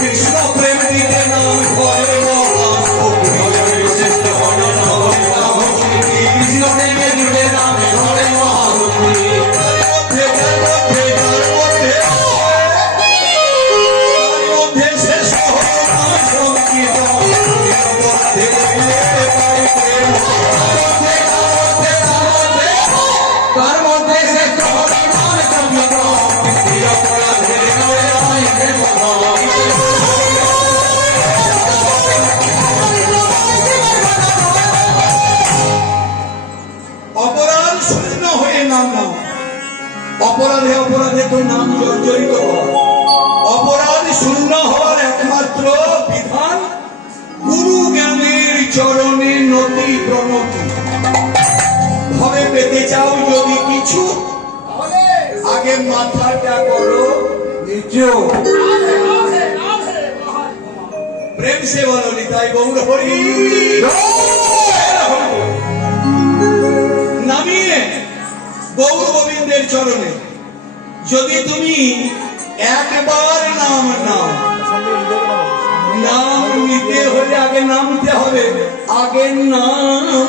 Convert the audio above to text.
কৃষ্ণ প্রেম দিতে নাম ঘরে কৃষ্ণ প্রেমে দিতে নাম ঘরে মধ্যে শেষ তার মধ্যে সে অপরাধ শূন্য হয়ে নাম নাও। অপরাধে অপরাধে তো নাম জর্জরিত হওয়া। অপরাধ শূন্য হওয়ার একমাত্র বিধান গুরু জ্ঞানের চরণে নতি প্রণতি। ভাবে পেতে চাও যদি কিছু, আগে মাথাটা করো নিচু। প্রেম সে বলো নিতাই গৌর হরি। নামিয়ে গৌর গোবিন্দের চরণে যদি তুমি একবার নাম নাও, নাম নিতে হলে আগে নামতে হবে। আগে নাম